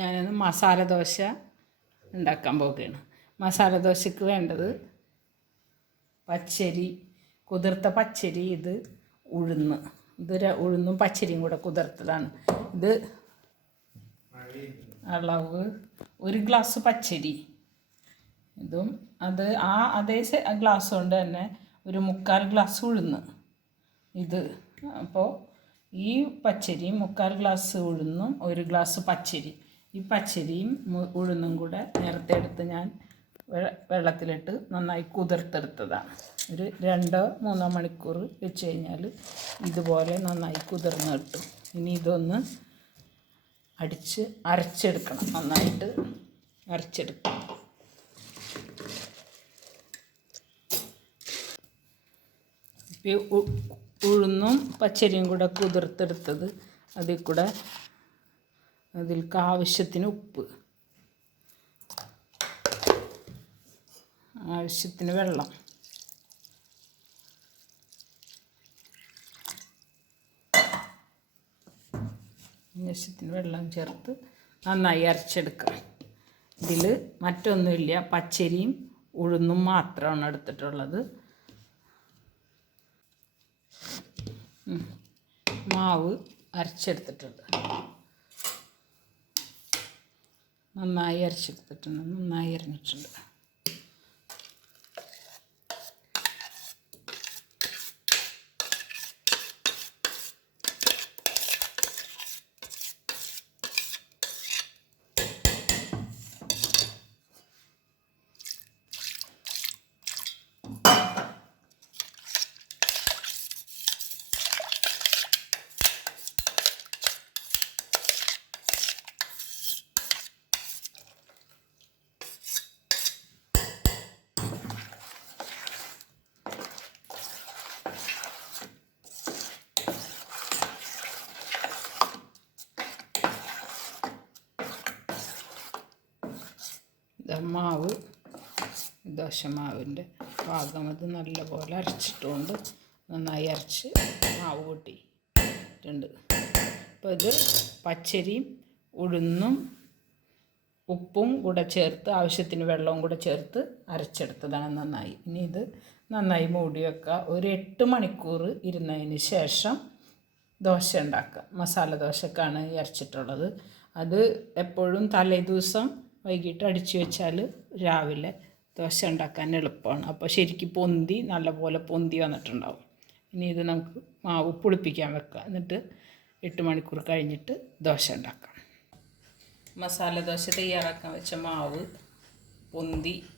ഞാനൊന്ന് മസാല ദോശ ഉണ്ടാക്കാൻ പോവുകയാണ്. മസാല ദോശയ്ക്ക് വേണ്ടത് പച്ചരി, കുതിർത്ത പച്ചരി, ഇത് ഉഴുന്ന്, ഉഴുന്നും പച്ചരിയും കൂടെ കുതിർത്തതാണ്. ഇത് അളവ് 1 ഗ്ലാസ് പച്ചരി, ഇതും അതേ ഗ്ലാസ് കൊണ്ട് തന്നെ 1/4 ഗ്ലാസ് ഉഴുന്ന്. ഇത് അപ്പോൾ ഈ പച്ചരിയും 1/4 ഗ്ലാസ് ഉഴുന്നും 1 ഗ്ലാസ് പച്ചരി, ഈ പച്ചരിയും ഉഴുന്നും കൂടെ നേരത്തെ എടുത്ത് ഞാൻ വെള്ളത്തിലിട്ട് നന്നായി കുതിർത്തെടുത്തതാണ്. ഒരു 2-3 മണിക്കൂർ വെച്ച് കഴിഞ്ഞാൽ ഇതുപോലെ നന്നായി കുതിർന്ന് കിട്ടും. ഇനി ഇതൊന്ന് അരച്ചെടുക്കണം, നന്നായിട്ട് അരച്ചെടുക്കണം. ഉഴുന്നും പച്ചരിയും കൂടെ കുതിർത്തെടുത്തത്, അതിൽക്ക് ആവശ്യത്തിന് ഉപ്പ്, ആവശ്യത്തിന് വെള്ളം, ചേർത്ത് നന്നായി അരച്ചെടുക്കണം. ഇതിൽ മറ്റൊന്നുമില്ല, പച്ചരിയും ഉഴുന്നും മാത്രമാണ് എടുത്തിട്ടുള്ളത്. മാവ് അരച്ചെടുത്തിട്ടുണ്ട്, നന്നായി അരഞ്ഞിട്ടുണ്ട്. മാവ്, ദോശമാവിൻ്റെ പാകം അത് നല്ലപോലെ അരച്ചിട്ടുകൊണ്ട് നന്നായി അരച്ച് മാവ് കൂട്ടിയിട്ടുണ്ട്. അപ്പോൾ ഇത് പച്ചരിയും ഉഴുന്നും ഉപ്പും കൂടെ ചേർത്ത് ആവശ്യത്തിന് വെള്ളവും കൂടെ ചേർത്ത് അരച്ചെടുത്തതാണ് നന്നായി. ഇനി ഇത് നന്നായി മൂടി വെക്കുക. ഒരു 8 മണിക്കൂർ ഇരുന്നതിന് ശേഷം ദോശ ഉണ്ടാക്കുക. മസാല ദോശക്കാണ് അരച്ചിട്ടുള്ളത്. അത് എപ്പോഴും തലേദിവസം വൈകിട്ട് അടിച്ചു വെച്ചാൽ രാവിലെ ദോശ ഉണ്ടാക്കാൻ എളുപ്പമാണ്. അപ്പോൾ ശരിക്കും നല്ലപോലെ പൊന്തി വന്നിട്ടുണ്ടാവും. ഇനി ഇത് നമുക്ക് മാവ് പുളിപ്പിക്കാൻ വെക്കുക. എന്നിട്ട് 8 മണിക്കൂർ കഴിഞ്ഞിട്ട് ദോശ ഉണ്ടാക്കാം. മസാല ദോശ തയ്യാറാക്കാൻ വെച്ച മാവ്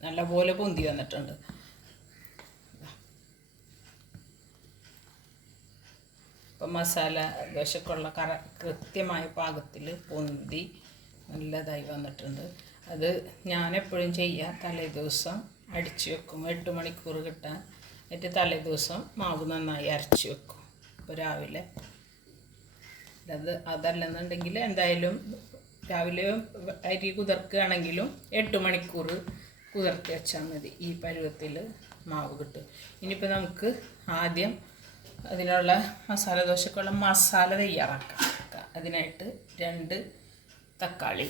നല്ലപോലെ പൊന്തി വന്നിട്ടുണ്ട്. അപ്പോൾ മസാല ദോശക്കുള്ള കൃത്യമായ പാകത്തിൽ പൊന്തി നല്ലതായി വന്നിട്ടുണ്ട്. അത് ഞാനെപ്പോഴും ചെയ്യാം, തലേദിവസം അടിച്ചു വെക്കും. 8 മണിക്കൂർ കിട്ടാൻ എന്നിട്ട് തലേദിവസം മാവ് നന്നായി അരച്ച് വെക്കും. അപ്പോൾ രാവിലെ അതല്ലെന്നുണ്ടെങ്കിൽ എന്തായാലും രാവിലെ അരി കുതിർക്കുകയാണെങ്കിലും 8 മണിക്കൂർ കുതിർത്തി വെച്ചാൽ മതി. ഈ പരുവത്തിൽ മാവ് കിട്ടും. ഇനിയിപ്പോൾ നമുക്ക് ആദ്യം അതിനുള്ള മസാല ദോശക്കുള്ള മസാല തയ്യാറാക്കാം. അതിനായിട്ട് 2 തക്കാളി,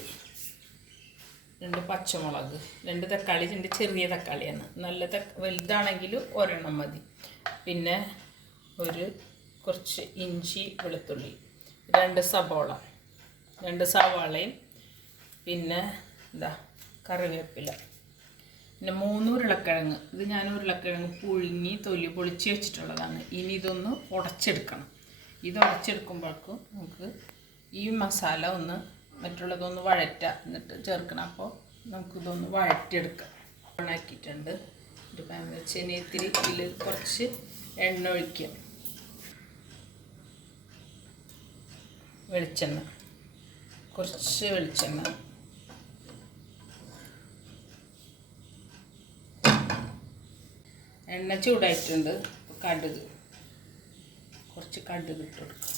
2 പച്ചമുളക്, 2 തക്കാളി, 2 ചെറിയ തക്കാളിയാണ്. നല്ല വലുതാണെങ്കിൽ 1 മതി. പിന്നെ കുറച്ച് ഇഞ്ചി, വെളുത്തുള്ളി, 2 സവാളയും, പിന്നെ കറിവേപ്പില, പിന്നെ 3 ഉരുളക്കിഴങ്ങ്. ഇത് ഞാൻ ഉരുളക്കിഴങ്ങ് പുഴുങ്ങി തൊലി പൊളിച്ച് വെച്ചിട്ടുള്ളതാണ്. ഇനി ഇതൊന്ന് ഉടച്ചെടുക്കണം. ഇത് ഉടച്ചെടുക്കുമ്പോഴേക്കും നമുക്ക് ഈ മസാല മറ്റുള്ളതൊന്ന് എന്നിട്ട് ചേർക്കണം. അപ്പോൾ നമുക്കിതൊന്ന് വഴറ്റിയെടുക്കാം. ഉണക്കിയിട്ടുണ്ട്. ഒരു പാൻ വെച്ച് ഇനി ഇത്തിരി ഇതിൽ കുറച്ച് എണ്ണ ഒഴിക്കുക. കുറച്ച് വെളിച്ചെണ്ണ, എണ്ണ ചൂടായിട്ടുണ്ട്. കുറച്ച് കടുക് ഇട്ട് കൊടുക്കാം.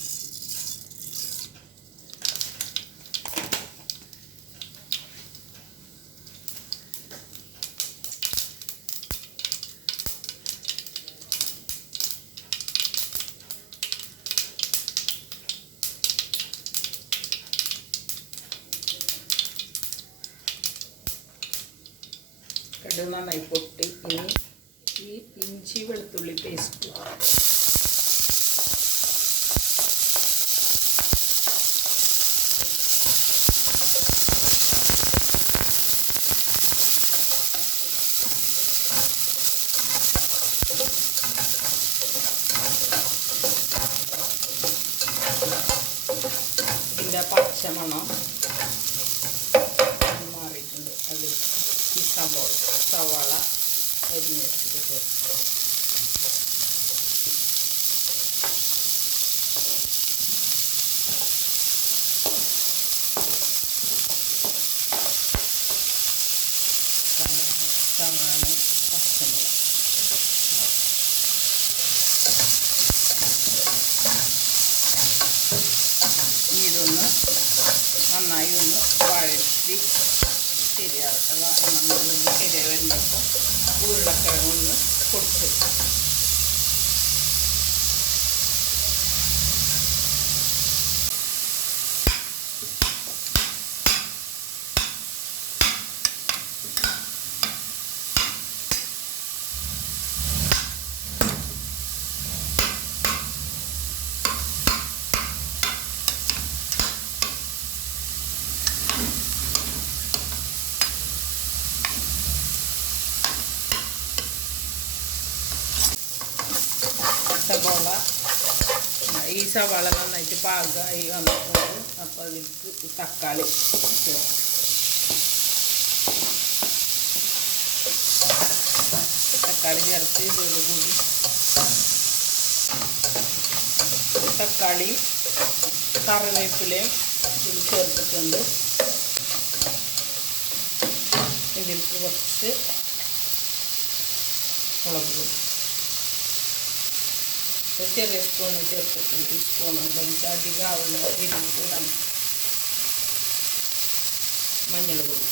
കടുക് നന്നായി പൊട്ടി. ഇനി ഈ ഇഞ്ചി വെളുത്തുള്ളി പേസ്റ്റ് ഇതിൻ്റെ പച്ചമണം മാറിയിട്ടുണ്ട്. അതിൽ ഈ സവാള അരിഞ്ഞ് വെച്ചിട്ട് ചേർത്ത് സവാള പച്ചമുളക് ഇതൊന്ന് നന്നായി ഒന്ന് വഴറ്റി ശരിയായി വരുമ്പോൾ ഉരുളക്കിഴങ്ങൊന്ന് പൊടിച്ചെടുക്കും. ഈ സവാള നന്നായിട്ട് പാകമായി വന്നിട്ടുണ്ട്. അപ്പോൾ അതിലേക്ക് തക്കാളി ചേർക്കും. തക്കാളി ചേർത്ത് ഇതോടുകൂടി തക്കാളിയും കറിവേപ്പിലയും ഇതിൽ ചേർത്തിട്ടുണ്ട്. ഇതിലേക്ക് കുറച്ച് മുളക് പൊടി ചെറിയ സ്പൂണ് ചേർത്തിട്ടുണ്ട്. ഈ സ്പൂണുണ്ട് എനിക്ക് അധികം ആവുന്ന രീതിയിൽ കൂടാൻ. മഞ്ഞൾ പൊടി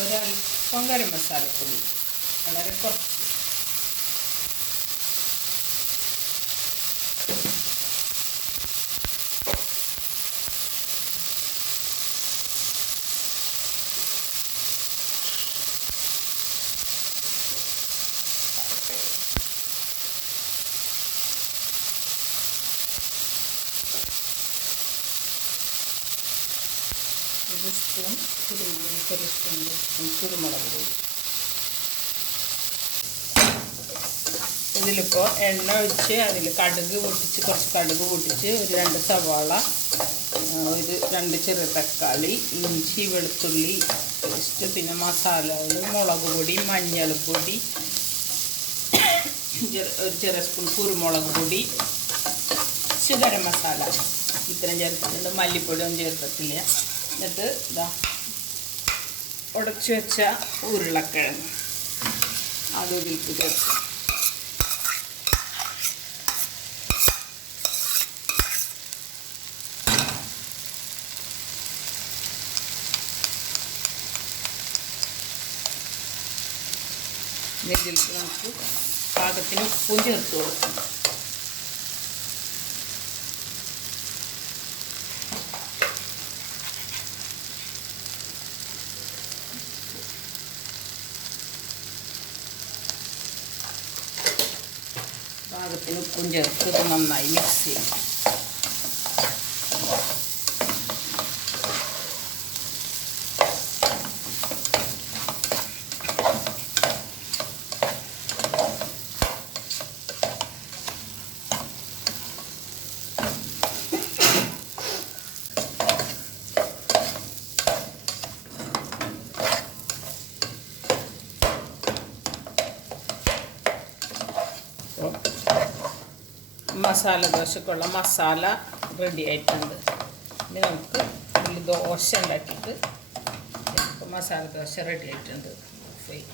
ഒരൽപ്പം ഗരം മസാലപ്പൊടി വളരെ കുറച്ച്. ഒരു സ്പൂൺ കുരുമുളക് പൊടി. ഇതിലിപ്പോൾ എണ്ണ ഒഴിച്ച് അതിൽ കടുക് പൊട്ടിച്ച് കുറച്ച് കടുക് പൊട്ടിച്ച് ഒരു 2 സവാള, ഒരു 2 ചെറിയ തക്കാളി, ഇഞ്ചി വെളുത്തുള്ളി പേസ്റ്റ്, പിന്നെ മസാലകൾ മുളക് പൊടി, മഞ്ഞൾപ്പൊടി, ഒരു ചെറിയ സ്പൂൺ കുരുമുളക് പൊടി, ഗരം മസാല ഇത്രയും ചേർത്തിട്ടുണ്ട്. മല്ലിപ്പൊടിയൊന്നും ചേർത്തിട്ടില്ല. എന്നിട്ട് ഇതാ ഉടച്ചു വെച്ച ഉരുളക്കിഴങ്ങ് അത് ഇതിലേക്ക് ചേർക്കും. ഇതിലേക്ക് നമുക്ക് പാകത്തിന് ഉപ്പും ചേർത്ത് കൊടുക്കണം. പാകത്തിന് ഉപ്പും ചേർത്ത് ഇത് നന്നായി മിക്സ് ചെയ്യും. മസാല ദോശക്കുള്ള മസാല റെഡി ആയിട്ടുണ്ട്. ഇനി നമുക്ക് ഇതിൽ ദോശ ഉണ്ടാക്കിയിട്ട് മസാല ദോശ റെഡി ആയിട്ടുണ്ട്.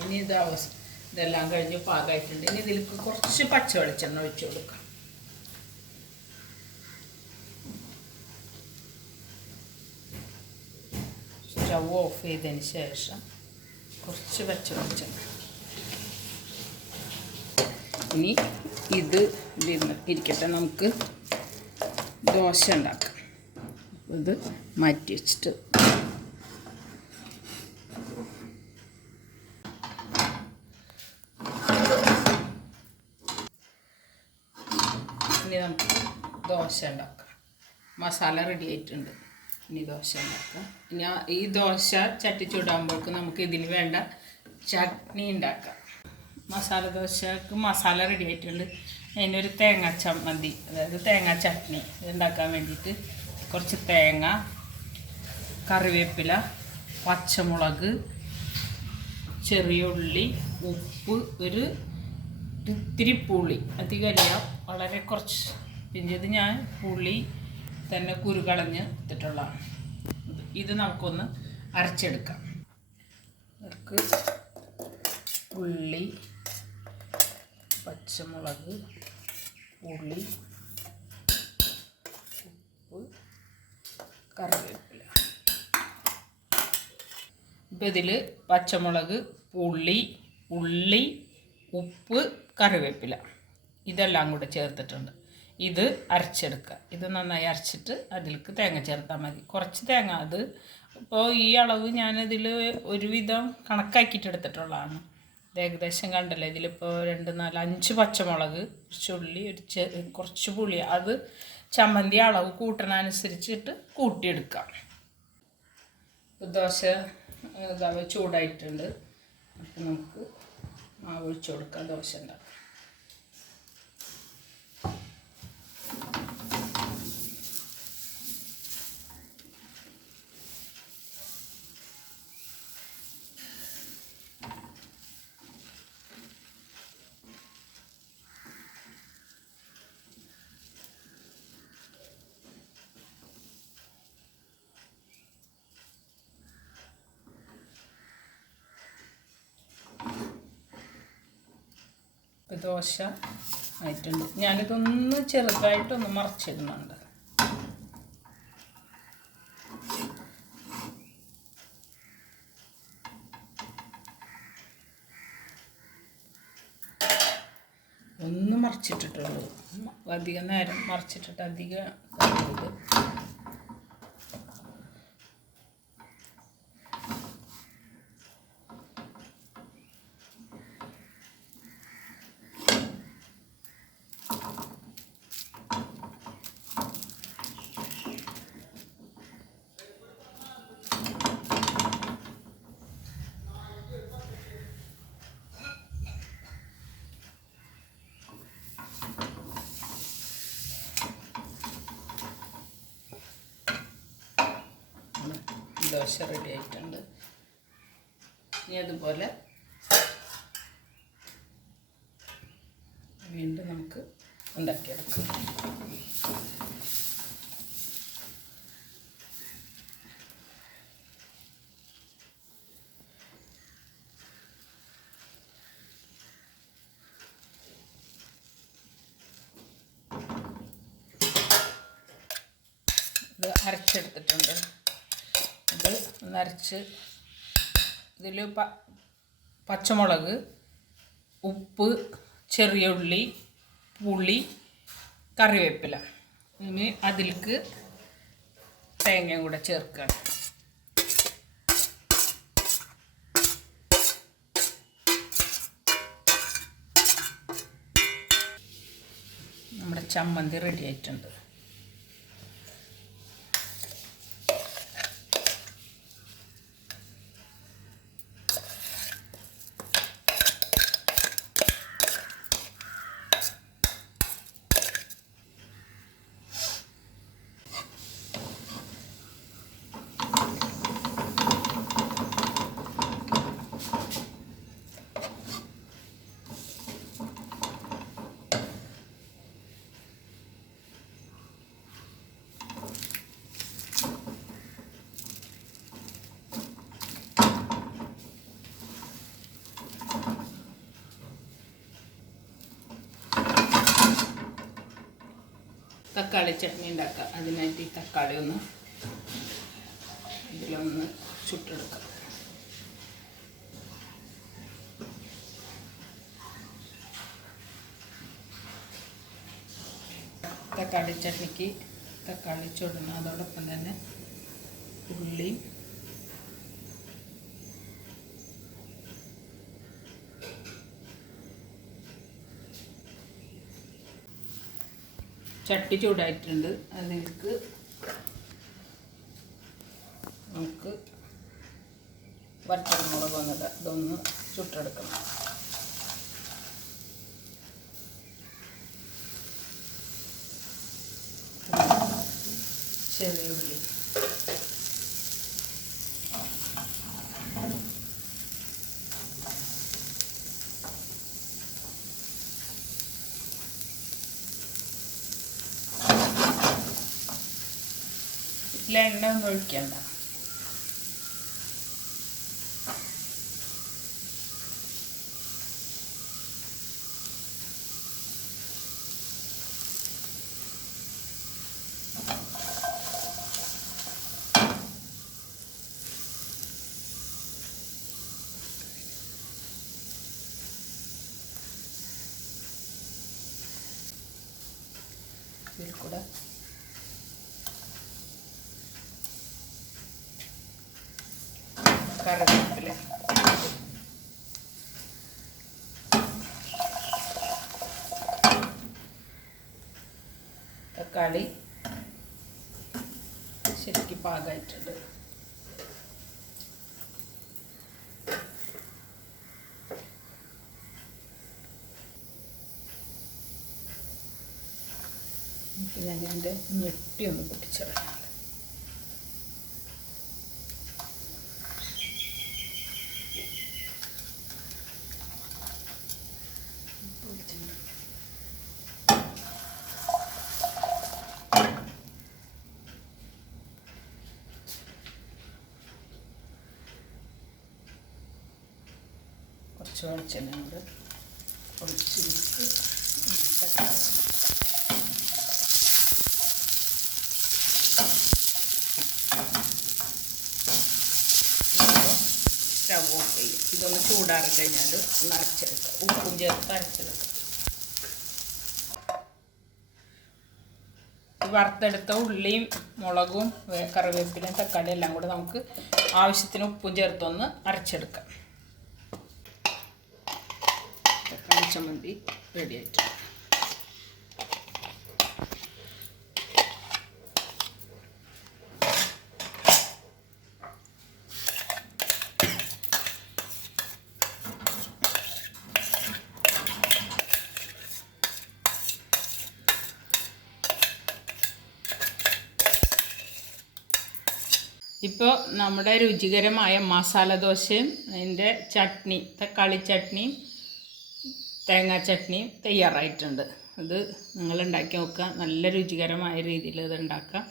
ഇനി ഇതെല്ലാം കഴിഞ്ഞ് പാകമായിട്ടുണ്ട്. ഇനി ഇതിലേക്ക് കുറച്ച് പച്ച വെളിച്ചെണ്ണ ഒഴിച്ചു കൊടുക്കാം. സ്റ്റവ് ഓഫ് ചെയ്തതിന് ശേഷം കുറച്ച് പച്ച വെളിച്ചെണ്ണ. ഇനി ഇത് ഇരിക്കട്ടെ, നമുക്ക് ദോശ ഉണ്ടാക്കാം. ഇത് മാറ്റി വെച്ചിട്ട് ഇനി നമുക്ക് ദോശ ഉണ്ടാക്കാം. മസാല റെഡി ആയിട്ടുണ്ട്. ഇനി ദോശ ഉണ്ടാക്കാം. ഇനി ഈ ദോശ ചട്ടി ചൂടാകുമ്പോഴേക്കും നമുക്ക് ഇതിന് വേണ്ട ചട്നി ഉണ്ടാക്കാം. മസാല ദോശക്ക് മസാല റെഡി ആയിട്ടുണ്ട്. അതിനൊരു തേങ്ങാ ചമ്മന്തി, അതായത് തേങ്ങാ ചട്നി ഉണ്ടാക്കാൻ വേണ്ടിയിട്ട് കുറച്ച് തേങ്ങ, കറിവേപ്പില, പച്ചമുളക്, ചെറിയ ഉള്ളി, ഉപ്പ്, ഒരു ഇത്തിരി പുളി, അധികമല്ല, വളരെ കുറച്ച്. പിന്നെ ഇത് ഞാൻ പുളി തന്നെ കുരുകളഞ്ഞ് എടുത്തിട്ടുള്ളതാണ്. ഇത് നമുക്കൊന്ന് അരച്ചെടുക്കാം. നമുക്ക് ഉള്ളി, പച്ചമുളക്, പുളി, ഉപ്പ്, കറിവേപ്പില. ഇപ്പം ഇതിൽ പച്ചമുളക്, പുളി, ഉള്ളി, ഉപ്പ്, കറിവേപ്പില ഇതെല്ലാം കൂടെ ചേർത്തിട്ടുണ്ട്. ഇത് അരച്ചെടുക്കുക. ഇത് നന്നായി അരച്ചിട്ട് അതിലേക്ക് തേങ്ങ ചേർത്താൽ മതി. കുറച്ച് തേങ്ങ, അത് ഇപ്പോൾ ഈ അളവ് ഞാനിതിൽ ഒരുവിധം കണക്കാക്കിയിട്ട് എടുത്തിട്ടുള്ളതാണ്. ഇത് ഏകദേശം കണ്ടല്ലോ. ഇതിലിപ്പോൾ 2, 4, 5 പച്ചമുളക്, കുറച്ച് ഉള്ളി, കുറച്ച് പുളി, അത് ചമ്മന്തി അളവ് കൂട്ടണനുസരിച്ചിട്ട് കൂട്ടിയെടുക്കാം. ദോശ ചൂടായിട്ടുണ്ട്. അപ്പം നമുക്ക് മാവ് ഒഴിച്ച് കൊടുക്കാം. ദോശ ഉണ്ടാക്കാം. ദോശ ആയിട്ടുണ്ട്. ഞാനിതൊന്ന് ചെറുതായിട്ടൊന്ന് മറിച്ചിടുന്നുണ്ട്. ഒന്ന് മറിച്ചിട്ടിട്ടുള്ളൂ. അധികം നേരം മറിച്ചിട്ടിട്ട് അധികം കഴിയുന്നത്. ദോശ റെഡി ആയിട്ടുണ്ട്. ഇനി അതുപോലെ വീണ്ടും നമുക്ക് ഉണ്ടാക്കിയെടുക്കാം. ഇത് അരച്ചെടുത്തിട്ടുണ്ട്. ഇത് നരച്ച് ഇതിൽ പച്ചമുളക്, ഉപ്പ്, ചെറിയ ഉള്ളി, പുളി, കറിവേപ്പില, ഇനി അതിലേക്ക് തേങ്ങയും കൂടെ ചേർക്കുകയാണ്. നമ്മുടെ ചമ്മന്തി റെഡി ആയിട്ടുണ്ട്. തക്കാളി ചട്നി ഉണ്ടാക്കാം. അതിനായിട്ട് ഈ തക്കാളി ഒന്ന് ഇതിലൊന്ന് ചുട്ടെടുക്കാം. തക്കാളി ചട്നിക്ക് തക്കാളി ചുടണം. അതോടൊപ്പം തന്നെ ഉള്ളി, ചട്ടി ചൂടായിട്ടുണ്ട്. അതിലേക്ക് നമുക്ക് വറ്റൽമുളക് വന്നിട്ട് ഇതൊന്ന് ചുട്ടെടുക്കണം. ചെറിയ ഉള്ളി, എണ്ണ ഒന്നും ഒഴിക്കണ്ട. ഇതിൽ കൂടെ കറിവേപ്പില, തക്കാളി ശരിക്കും പാകമായിട്ടുണ്ട്. ഞാൻ എൻ്റെ ഞെട്ടി ഒന്ന് പൊട്ടിച്ചറിയാം. കുറച്ച് വെളിച്ചെണ്ണ കൂടെ ഒഴിച്ചിട്ട് സ്റ്റവ് ഓഫ് ചെയ്യും. ഇതൊന്ന് ചൂടാറി കഴിഞ്ഞാൽ ഒന്ന് അരച്ചെടുക്കുക. ഉപ്പും ചേർത്ത് അരച്ചെടുക്കുക. വറുത്തെടുത്ത ഉള്ളിയും മുളകും കറിവേപ്പിലയും തക്കാളി എല്ലാം കൂടെ നമുക്ക് ആവശ്യത്തിന് ഉപ്പും ചേർത്തൊന്ന് അരച്ചെടുക്കാം. തക്കാളി ചമ്മന്തി റെഡി ആയിട്ട്. ഇപ്പോൾ നമ്മുടെ രുചികരമായ മസാല ദോശയും അതിൻ്റെ ചട്നി, തക്കാളി ചട്നിയും തേങ്ങാ ചട്നിയും തയ്യാറായിട്ടുണ്ട്. ഇത് നിങ്ങൾ ഉണ്ടാക്കി നോക്കുക. നല്ല രുചികരമായ രീതിയിൽ ഇത് ഉണ്ടാക്കുക.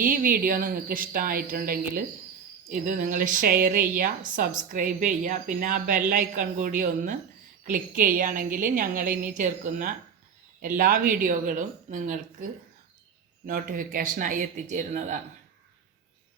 ഈ വീഡിയോ നിങ്ങൾക്ക് ഇഷ്ടമായിട്ടുണ്ടെങ്കിൽ ഇത് നിങ്ങൾ ഷെയർ ചെയ്യുക, സബ്സ്ക്രൈബ് ചെയ്യുക. പിന്നെ ആ ബെല്ലൈക്കൺ കൂടി ഒന്ന് ക്ലിക്ക് ചെയ്യുകയാണെങ്കിൽ ഞങ്ങളിനി ചേർക്കുന്ന എല്ലാ വീഡിയോകളും നിങ്ങൾക്ക് നോട്ടിഫിക്കേഷനായി എത്തിച്ചേരുന്നതാണ്.